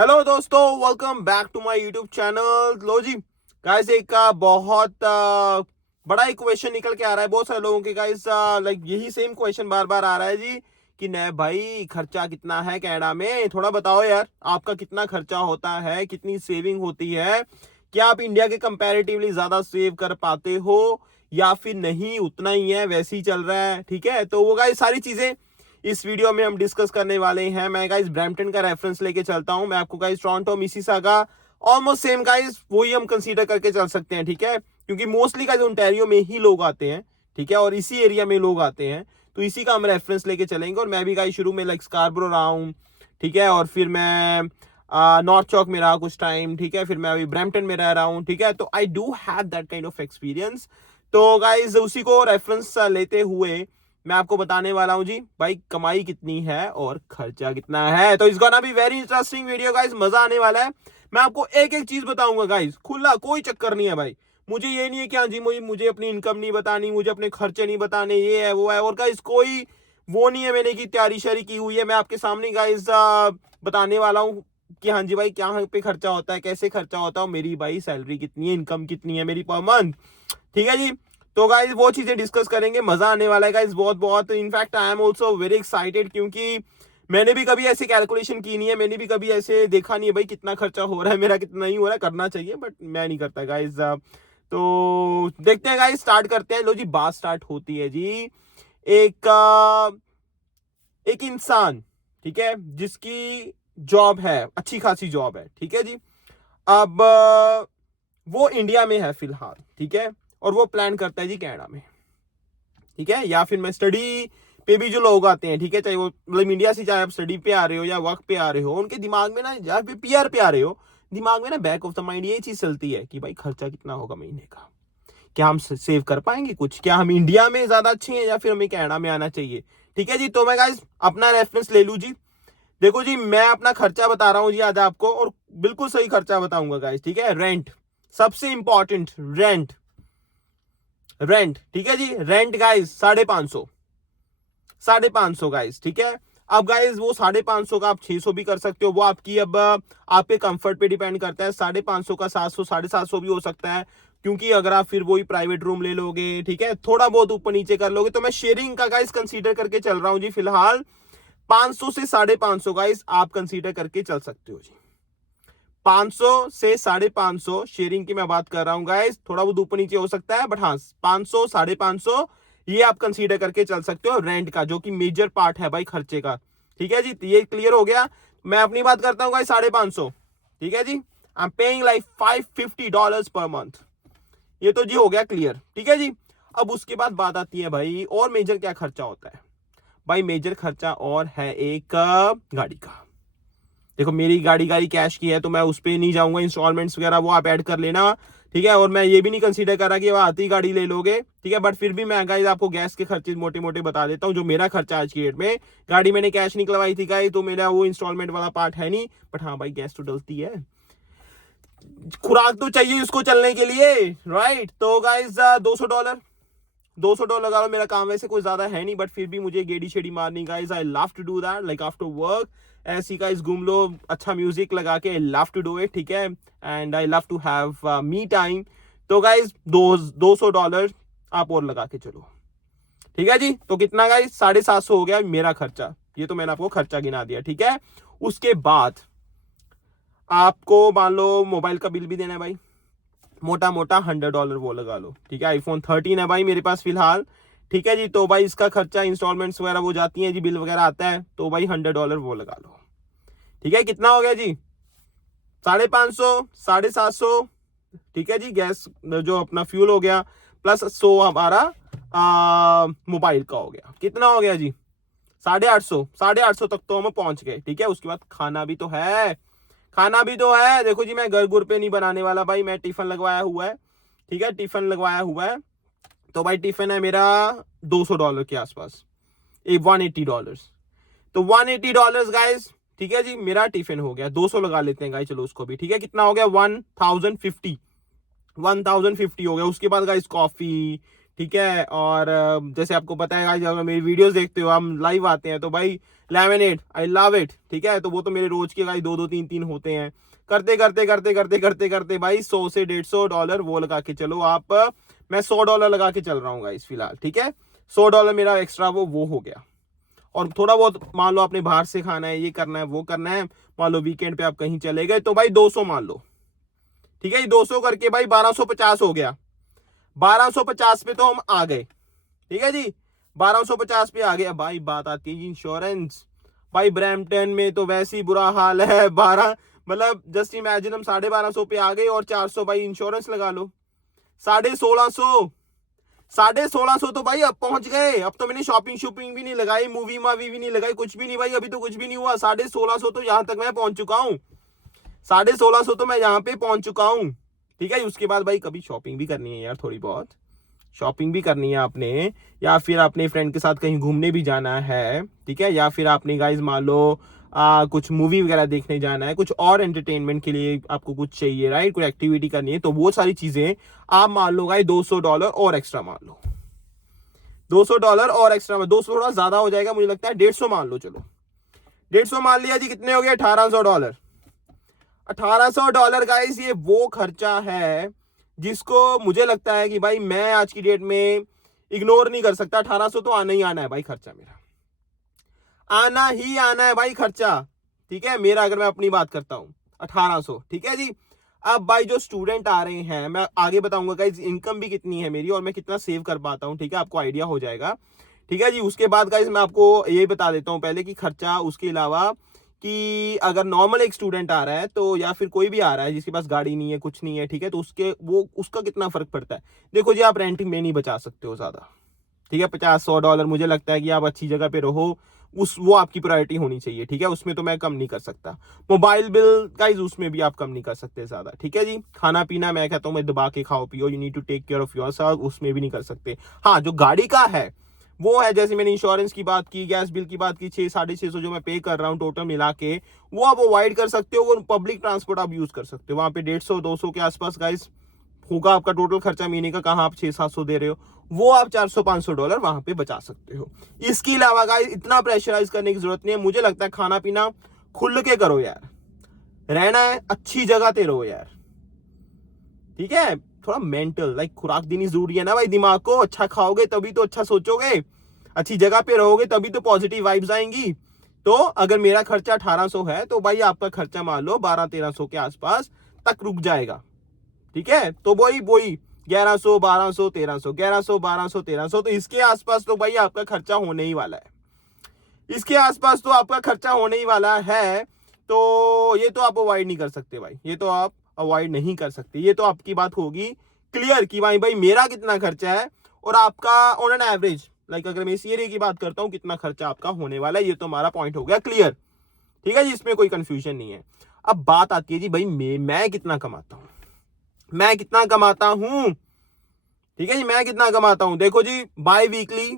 Hello दोस्तों, welcome back to my YouTube channel. लो जी गाइस, एक बहुत बड़ा एक क्वेश्चन निकल के आ रहा है बहुत सारे लोगों के गाइस। लाइक यही सेम क्वेश्चन बार बार आ रहा है जी कि नए भाई खर्चा कितना है कनाडा में, थोड़ा बताओ यार आपका कितना खर्चा होता है, कितनी सेविंग होती है, क्या आप इंडिया के कंपैरेटिवली ज्यादा सेव कर पाते हो या फिर नहीं, उतना ही है वैसे ही चल रहा है। ठीक है, तो वो गाइस सारी चीजें इस वीडियो में हम डिस्कस करने वाले हैं। मैं गाइस ब्रैम्पटन का रेफरेंस लेके चलता हूं, मैं आपको guys Toronto Mississauga almost same guys वही हम कंसीडर करके चल सकते हैं। ठीक है, क्योंकि मोस्टली गाइस ओंटारियो में ही लोग आते हैं। ठीक है, और इसी एरिया में लोग आते हैं, तो इसी का हम रेफरेंस लेके चलेंगे। और मैं भी गाइस शुरू में लाइक स्कारब्रो रहा हूँ, ठीक है, और फिर मैं नॉर्थ चौक में रहा कुछ टाइम। ठीक है, फिर मैं अभी ब्रैम्पटन में रह रहा हूँ। ठीक है, तो I do have that kind of experience. तो गाइस उसी को रेफरेंस लेते हुए मैं आपको बताने वाला हूं जी भाई कमाई कितनी है और खर्चा कितना है। तो इस gonna be very interesting video guys, मजा आने वाला है। मैं आपको एक एक चीज बताऊंगा गाइस, खुला, कोई चक्कर नहीं है भाई। मुझे ये नहीं है कि हाँ जी मुझे अपनी इनकम नहीं बतानी, मुझे अपने खर्चे नहीं बताने, ये है वो है। और गाइस कोई वो नहीं है मैंने की तैयारी शारी की हुई है, मैं आपके सामने गाइस बताने वाला हूँ कि हाँ जी भाई क्या पे खर्चा होता है, कैसे खर्चा होता है, मेरी भाई सैलरी कितनी है, इनकम कितनी है मेरी पर मंथ। ठीक है जी, तो गाइज वो चीजें डिस्कस करेंगे, मजा आने वाला है गाइज बहुत बहुत। In fact I am also very excited, क्योंकि मैंने भी कभी ऐसे कैलकुलेशन की नहीं है, मैंने भी कभी ऐसे देखा नहीं है भाई कितना खर्चा हो रहा है मेरा, कितना नहीं हो रहा है। करना चाहिए बट मैं नहीं करता गाइज। तो देखते हैं गाइज, स्टार्ट करते हैं। लो जी, बात स्टार्ट होती है जी एक एक इंसान, ठीक है, जिसकी जॉब है, अच्छी खासी जॉब है। ठीक है जी, अब वो इंडिया में है फिलहाल। ठीक है, और वो प्लान करता है जी कनाडा में। ठीक है, या फिर मैं स्टडी पे भी जो लोग आते हैं, ठीक है, चाहे वो मतलब इंडिया से, चाहे आप स्टडी पे आ रहे हो या वर्क पे आ रहे हो, उनके दिमाग में ना, या फिर पीआर पे आ रहे हो, दिमाग में ना बैक ऑफ द माइंड ये चीज चलती है कि भाई खर्चा कितना होगा महीने का, क्या हम सेव कर पाएंगे कुछ, क्या हम इंडिया में ज्यादा अच्छे हैं या फिर हमें कनाडा में आना चाहिए। ठीक है जी, तो मैं गाइस अपना रेफरेंस ले लू जी। देखो जी, मैं अपना खर्चा बता रहा हूँ जी आज आपको, और बिल्कुल सही खर्चा बताऊंगा गाइस। ठीक है, रेंट सबसे इंपॉर्टेंट, रेंट। रेंट, ठीक है जी, रेंट गाइस 550, 550 गाइस। ठीक है, अब गाइस वो 550 का आप 600 भी कर सकते हो, वो आपकी अब आपके कंफर्ट पे डिपेंड करता है। 550 का 700, 750 भी हो सकता है, क्योंकि अगर आप फिर वही प्राइवेट रूम ले लोगे, ठीक है, थोड़ा बहुत ऊपर नीचे कर लोगे। तो मैं शेयरिंग का गाइस कंसीडर करके चल रहा हूं जी फिलहाल। 500 से 550 गाइस आप कंसीडर करके चल सकते हो जी। 500 से 550 शेयरिंग की मैं बात कर रहा हूं गाइस, थोड़ा बहुत ऊपर नीचे हो सकता है, बट हाँ 500, 550 ये आप कंसीडर करके चल सकते हो रेंट का, जो कि मेजर पार्ट है भाई खर्चे का। ठीक है जी, ये क्लियर हो गया। मैं अपनी बात करता हूँ गाइस 550। ठीक है जी, आई एम पेइंग लाइक $550 पर मंथ। ये तो जी हो गया क्लियर। ठीक है जी, अब उसके बाद बात आती है भाई और मेजर क्या खर्चा होता है। भाई मेजर खर्चा और है एक गाड़ी का। देखो मेरी गाड़ी कैश की है, तो मैं उस पर नहीं जाऊंगा, इंस्टॉलमेंट्स वगैरह वो आप ऐड कर लेना। ठीक है, और मैं ये भी नहीं कंसीडर कर रहा कि वो आती गाड़ी ले लोगे। ठीक है, बट फिर भी मैं गाइस आपको गैस के खर्चे मोटे मोटे बता देता हूँ, जो मेरा खर्चा आज की डेट में। गाड़ी मैंने कैश निकलवाई थी गाइस, तो मेरा वो इंस्टॉलमेंट वाला पार्ट है नहीं, बट हाँ भाई गैस तो डलती है, खुराक तो चाहिए उसको चलने के लिए, राइट। तो गाइस $200, $200 लगा लो, मेरा काम वैसे कोई ज्यादा है नहीं, बट फिर भी मुझे गेड़ी शेड़ी मारनी guys, I love to do that like after work. ऐसी गाइस घूम लो, अच्छा म्यूजिक लगा के, I love to do it. ठीक है, and I love to have me time. तो गाइस $200 आप और लगा के चलो। ठीक है जी, तो कितना गाइस 750 हो गया मेरा खर्चा। ये तो मैंने आपको खर्चा गिना दिया। ठीक है, उसके बाद आपको मान लो मोबाइल का बिल भी देना है भाई, मोटा मोटा $100 वो लगा लो। ठीक है, आईफोन 13 है भाई मेरे पास फिलहाल। ठीक है जी, तो भाई इसका खर्चा इंस्टॉलमेंट्स वगैरह वो जाती हैं जी, बिल वगैरह आता है, तो भाई $100 वो लगा लो। ठीक है, कितना हो गया जी 550, 750। ठीक है जी, गैस जो अपना फ्यूल हो गया, प्लस 100 हमारा मोबाइल का हो गया। कितना हो गया जी 850, 850 तक तो हम पहुंच गए। ठीक है, उसके बाद खाना भी तो है, खाना भी तो है। देखो जी, मैं घर गुर पे नहीं बनाने वाला भाई, मैं टिफिन लगवाया हुआ है। ठीक है, टिफिन लगवाया हुआ है, तो भाई टिफिन है मेरा $200 के आसपास, $180। तो $180 गाइस। ठीक है जी, मेरा टिफिन हो गया, 200 लगा लेते हैं गाइस, चलो उसको भी। ठीक है, कितना हो गया 1050, 1050 हो गया। उसके बाद गाइस कॉफी, ठीक है। और जैसे आपको पता है guys, अगर मेरी वीडियोस देखते हो, हम लाइव आते हैं तो भाई लेमनेड आई लव इट, ठीक है। तो वो तो मेरे रोज के भाई 2-2 3-3 होते हैं। करते करते करते करते करते करते भाई 100 से $150 वो लगा के चलो आप। मैं $100 लगा के चल रहा हूँ गाइस फिलहाल, ठीक है। $100 मेरा एक्स्ट्रा वो हो गया। और थोड़ा बहुत मान लो आपने बाहर से खाना है, ये करना है, वो करना है, मान लो वीकेंड पे आप कहीं चले गए तो भाई 200 मान लो, ठीक है। 200 करके भाई 1250 हो गया। 1250 पे तो हम आ गए, ठीक है जी। 1250 पे आ गए। अब भाई बात आती है इंश्योरेंस। भाई ब्रैम्पटन में तो वैसे ही बुरा हाल है। 12 मतलब जस्ट इमेजिन हम 1250 पे आ गए और 400 भाई इंश्योरेंस लगा लो। 1650, 1650 तो भाई अब पहुंच गए। अब तो मैंने शॉपिंग भी नहीं लगाई, मूवी भी नहीं लगाई, कुछ भी नहीं भाई, अभी तो कुछ भी नहीं हुआ। 1650 तो यहां तक मैं पहुंच चुका हूँ। 1650 तो मैं यहाँ पे पहुंच चुका हूँ, ठीक है। उसके बाद भाई कभी शॉपिंग भी करनी है यार, थोड़ी बहुत शॉपिंग भी करनी है आपने, या फिर अपने फ्रेंड के साथ कहीं घूमने भी जाना है, ठीक है। या फिर आपने गाइज मान लो कुछ मूवी वगैरह देखने जाना है, कुछ और एंटरटेनमेंट के लिए आपको कुछ चाहिए, राइट, कोई एक्टिविटी करनी है, तो वो सारी चीजें आप मान लो गाइज $200 और एक्स्ट्रा मान लो। $200 और एक्स्ट्रा में 200 थोड़ा ज्यादा हो जाएगा, मुझे लगता है 150 मान लो। चलो 150 मान लिया जी, कितने हो गए? $1800। $1800 गाइस, ये वो खर्चा है जिसको मुझे लगता है कि भाई मैं आज की डेट में इग्नोर नहीं कर सकता। 1800 तो आना ही आना है भाई खर्चा, मेरा आना ही आना है भाई खर्चा, ठीक है मेरा। अगर मैं अपनी बात करता हूं 1800, ठीक है जी। अब भाई जो स्टूडेंट आ रहे हैं, मैं आगे बताऊंगा गाइस इनकम भी कितनी है मेरी और मैं कितना सेव कर पाता हूं, ठीक है, आपको आइडिया हो जाएगा, ठीक है जी। उसके बाद गाइस मैं आपको ये बता देता हूं पहले कि खर्चा उसके अलावा, कि अगर नॉर्मल एक स्टूडेंट आ रहा है तो, या फिर कोई भी आ रहा है जिसके पास गाड़ी नहीं है, कुछ नहीं है, ठीक है, तो उसका कितना फर्क पड़ता है। देखो जी, आप रेंट में नहीं बचा सकते हो ज्यादा, ठीक है। $50-100 मुझे लगता है कि आप अच्छी जगह पे रहो, वो आपकी प्रायोरिटी होनी चाहिए, ठीक है। उसमें तो मैं कम नहीं कर सकता। मोबाइल बिल गाइज उसमें भी आप कम नहीं कर सकते ज्यादा, ठीक है जी। खाना पीना मैं कहता हूँ मैं दबा के खाओ पियो, you need to take care of yourself, उसमें भी नहीं कर सकते। हाँ, जो गाड़ी का है वो है, जैसे मैंने इंश्योरेंस की बात की, गैस बिल की बात की, 600-650 जो मैं पे कर रहा हूँ टोटल मिला के, वो आप अवॉइड कर सकते हो। वो पब्लिक ट्रांसपोर्ट आप यूज कर सकते हो, वहां पे 150-200 के आसपास गाइज होगा आपका टोटल खर्चा महीने का। कहां आप 600-700 दे रहे हो, वो आप $400-500 वहां पे बचा सकते हो। इसके अलावा गाइस इतना प्रेशराइज करने की जरूरत नहीं है। मुझे लगता है खाना पीना खुल के करो यार, रहना है अच्छी जगह पे रहो यार, ठीक है। थोड़ा मेंटल लाइक खुराक देनी जरूरी है ना भाई दिमाग को। अच्छा खाओगे तभी तो अच्छा सोचोगे, अच्छी जगह पे रहोगे तभी तो पॉजिटिव वाइब्स आएंगी। तो अगर मेरा खर्चा 1800 है तो भाई आपका खर्चा मान लो 1200-1300 के आसपास तक रुक जाएगा, ठीक है। तो वही 1100, 1200, 1300, 1100, 1200, 1300, तो इसके आसपास तो भाई आपका खर्चा होने ही वाला है। इसके आसपास तो आपका खर्चा होने ही वाला है। तो ये तो आप अवॉइड नहीं कर सकते भाई, ये तो आप अवॉइड नहीं कर सकते। ये तो आपकी बात होगी क्लियर कि भाई मेरा कितना खर्चा है और आपका ऑन एन एवरेज, लाइक अगर मैं इस एरिया की बात करता हूं कितना खर्चा आपका होने वाला है, ये तो हमारा पॉइंट हो गया क्लियर, ठीक है जी। इसमें कोई कंफ्यूजन नहीं है। अब बात आती है जी भाई मैं कितना कमाता हूं, मैं कितना कमाता हूं, ठीक है जी। मैं कितना कमाता हूं, देखो जी, बाय वीकली,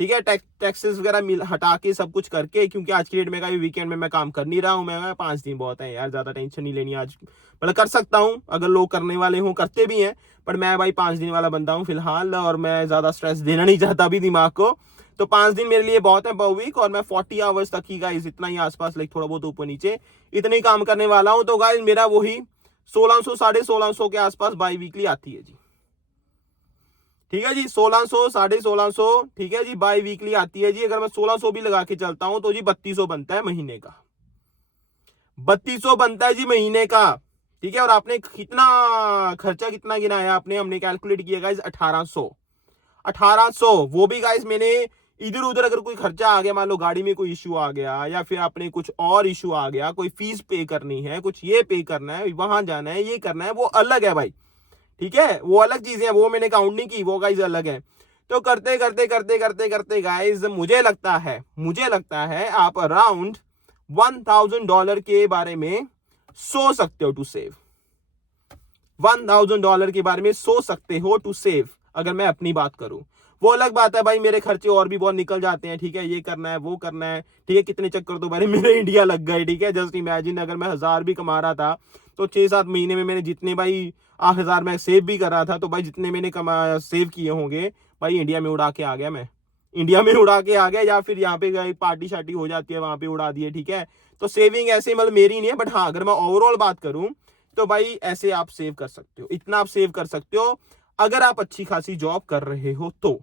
ठीक है, टैक्सेस वगैरह हटा के सब कुछ करके, क्योंकि आज की डेट में का वीकेंड में मैं काम कर नहीं रहा हूं। मैं 5 दिन बहुत है यार, ज्यादा टेंशन नहीं लेनी आज, मतलब कर सकता हूं अगर लोग करने वाले हों, करते भी हैं, पर मैं भाई 5 दिन वाला बंदा हूं फिलहाल, और मैं ज्यादा स्ट्रेस देना नहीं चाहता अभी दिमाग को। तो 5 दिन मेरे लिए बहुत है पर वीक, और मैं 40 आवर्स तक ही गाइस, इतना ही आसपास, लाइक थोड़ा बहुत ऊपर नीचे इतने ही काम करने वाला हूं। तो गाइस मेरा वही 1600 1650 के आसपास बाई वीकली आती है जी, ठीक है जी। 1600 1650, ठीक है जी, बाई वीकली आती है जी। अगर मैं 1600 भी लगा के चलता हूं तो जी 3200 बनता है महीने का, 3200 बनता है जी महीने का, ठीक है। और आपने कितना खर्चा कितना गिनाया आपने, हमने कैलकुलेट किया गाइस 1800, 1800। वो भी गाइस मैंने इधर उधर अगर कोई खर्चा आ गया, मान लो गाड़ी में कोई इश्यू आ गया, या फिर आपने कुछ और इश्यू आ गया, कोई फीस पे करनी है, कुछ ये पे करना है, वहां जाना है, ये करना है, वो अलग है भाई, ठीक है, वो अलग चीजें हैं, वो मैंने काउंट नहीं की, वो गाइस अलग है। तो करते करते करते करते करते गाइस मुझे लगता है आप अराउंड $1000 के बारे में सोच सकते हो टू सेव, $1000 के बारे में सोच सकते हो टू सेव। अगर मैं अपनी बात करूं, वो अलग बात है भाई, मेरे खर्चे और भी बहुत निकल जाते हैं, ठीक है, ये करना है, वो करना है, ठीक है, कितने चक्कर तो मेरे इंडिया लग गए, ठीक है। जस्ट इमेजिन अगर मैं 1000 भी कमा रहा था तो 6-7 महीने में मैंने जितने भाई 8000 मैं सेव भी कर रहा था, तो भाई जितने मैंने सेव किए होंगे भाई इंडिया में उड़ा के आ गया, मैं इंडिया में उड़ा के आ गया, या फिर यहाँ पे गई पार्टी शार्टी हो जाती है वहां पे उड़ा दिए, ठीक है। तो सेविंग ऐसे मतलब मेरी नहीं है, बट हाँ अगर मैं ओवरऑल बात करूं तो भाई ऐसे आप सेव कर सकते हो, इतना आप सेव कर सकते हो अगर आप अच्छी खासी जॉब कर रहे हो तो।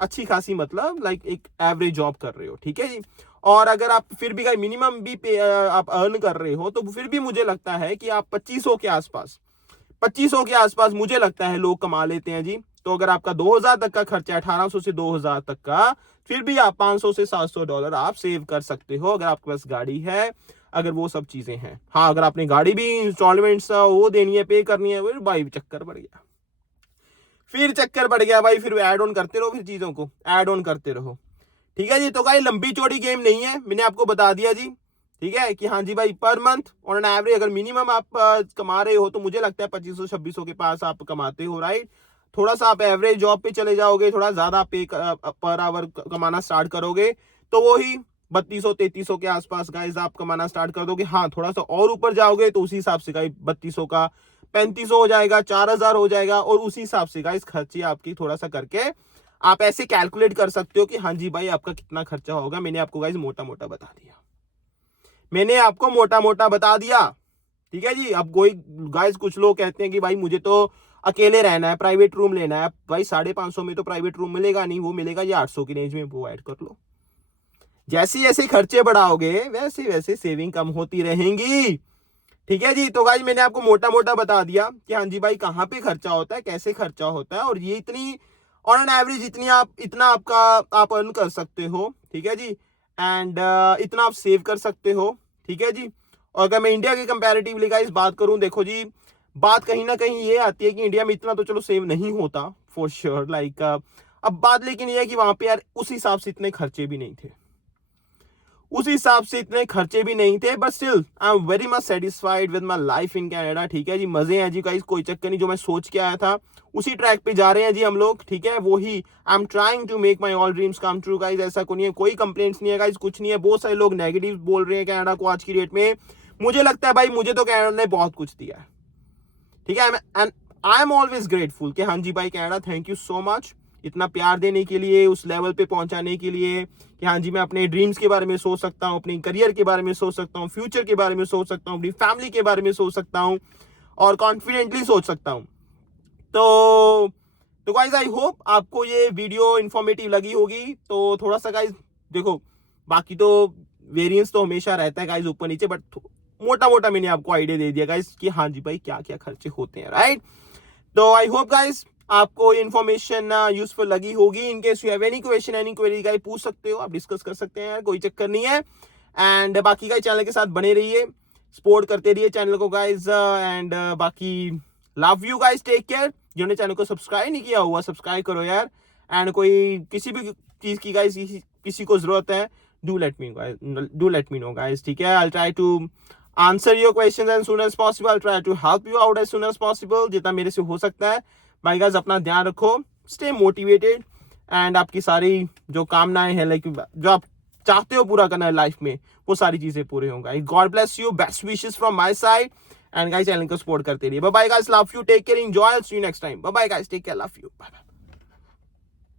अच्छी खासी मतलब लाइक एक एवरेज जॉब कर रहे हो, ठीक है जी। और अगर आप फिर भी मिनिमम भी पे आप अर्न कर रहे हो तो फिर भी मुझे लगता है कि आप 2500 के आसपास, 2500 के आसपास मुझे लगता है लोग कमा लेते हैं जी। तो अगर आपका 2000 तक का खर्चा है, 1800 से 2000 तक का, फिर भी आप 500 से $700 आप सेव कर सकते हो अगर आपके पास गाड़ी है, अगर वो सब चीजें हैं। हाँ अगर आपने गाड़ी भी इंस्टॉलमेंट्स वो देनी है, पे करनी है, फिर भाई चक्कर बढ़ गया, फिर चक्कर बढ़ गया भाई, फिर ऐड ऑन करते रहो, फिर चीजों को ऐड ऑन करते रहो, ठीक है जी। तो भाई लंबी चौड़ी गेम नहीं है, मैंने आपको बता दिया जी, ठीक है कि हाँ जी भाई per month on an average अगर मिनिमम आप कमा रहे हो तो मुझे लगता है 2500-2600 के पास आप कमाते हो, राइट। थोड़ा सा आप एवरेज जॉब पे चले जाओगे, थोड़ा ज्यादा पे पर आवर कमाना स्टार्ट करोगे तो वही 3200-3300 के आसपास गाइस आप कमाना स्टार्ट कर दोगे। हाँ थोड़ा सा और ऊपर जाओगे तो उसी हिसाब से गाइस 3200 का 3500 हो जाएगा, 4000 हो जाएगा, और उसी हिसाब से गाइस खर्चे आपकी थोड़ा सा करके आप ऐसे कैलकुलेट कर सकते हो कि हाँ जी भाई आपका कितना खर्चा होगा। मैंने आपको गाइस मोटा मोटा बता दिया, मैंने आपको मोटा मोटा बता दिया, ठीक है जी। अब कोई गाइस कुछ लोग कहते हैं कि भाई मुझे तो अकेले रहना है, प्राइवेट रूम लेना है, भाई 550 में तो प्राइवेट रूम मिलेगा नहीं, वो मिलेगा ये 800 की रेंज में, प्रोवाइड कर लो। जैसे जैसे खर्चे बढ़ाओगे वैसे वैसे सेविंग कम होती रहेंगी, ठीक है जी। तो गाइस मैंने आपको मोटा मोटा बता दिया कि हाँ जी भाई कहाँ पे खर्चा होता है, कैसे खर्चा होता है, और ये इतनी ऑन एन एवरेज इतना आपका आप अर्न कर सकते हो, ठीक है जी। एंड इतना आप सेव कर सकते हो, ठीक है जी। और अगर मैं इंडिया के कंपैरेटिवली गाइस बात करूं, देखो जी बात कहीं ना कहीं ये आती है कि इंडिया में इतना तो चलो सेव नहीं होता फॉर श्योर, लाइक अब बात लेकिन ये है कि वहां पे यार उस हिसाब से इतने खर्चे भी नहीं थे, उस हिसाब से इतने खर्चे भी नहीं थे, but still I am very much satisfied with my life in Canada, ठीक है जी। मजे हैं जी गाइस, कोई चक्कर नहीं, जो मैं सोच के आया था उसी ट्रैक पे जा रहे हैं जी हम लोग, ठीक है। वो ही I am trying to make my all dreams come true guys, ऐसा कोई नहीं है, कोई कंप्लेंट्स नहीं है गाइस, कुछ नहीं है। बहुत सारे लोग नेगेटिव बोल रहे हैं कनाडा को आज की डेट में, मुझे लगता है भाई मुझे तो कनाडा ने बहुत कुछ दिया है, ठीक है। And I am always grateful कि हाँ जी भाई Canada thank you so much इतना प्यार देने के लिए, उस लेवल पे पहुंचाने के लिए कि हाँ जी मैं अपने ड्रीम्स के बारे में सोच सकता हूँ, अपने करियर के बारे में सोच सकता हूँ, फ्यूचर के बारे में सोच सकता हूँ, अपनी फैमिली के बारे में सोच सकता हूँ, और कॉन्फिडेंटली सोच सकता हूँ। तो गाइज आई होप आपको ये वीडियो इन्फॉर्मेटिव लगी होगी। तो थोड़ा सा गाइज देखो, बाकी तो वेरिएंस तो हमेशा रहता है गाइज ऊपर नीचे, बट मोटा मोटा मैंने आपको आइडिया दे दिया गाइज कि हाँ जी भाई क्या क्या खर्चे होते हैं, राइट। तो आई होप गाइज आपको ये इन्फॉर्मेशन यूजफुल लगी होगी। In case you have any question any query guys पूछ सकते हो, आप डिस्कस कर सकते हैं यार, कोई चक्कर नहीं है। एंड बाकी गाइस चैनल के साथ बने रहिए, सपोर्ट करते रहिए चैनल को गाइस, एंड बाकी love you guys, take care. जिन्होंने चैनल को सब्सक्राइब नहीं किया हुआ सब्सक्राइब करो यार। एंड कोई किसी भी चीज की गाइस किसी को जरूरत है, do let me know guys, ठीक है। I try to answer your questions as soon as possible, I try to help you out as soon as possible, जितना मेरे से हो सकता है। भाई गाइस अपना ध्यान रखो, स्टे मोटिवेटेड, एंड आपकी सारी जो कामनाएं हैं, लाइक जो आप चाहते हो पूरा करना है लाइफ में, वो सारी चीजें पूरे होंगे। God bless you, best wishes from my side, and guys channel को सपोर्ट करते रहिए। Bye bye guys, love you, take care, enjoy, see you next time. Bye bye guys, take care, love you, bye bye.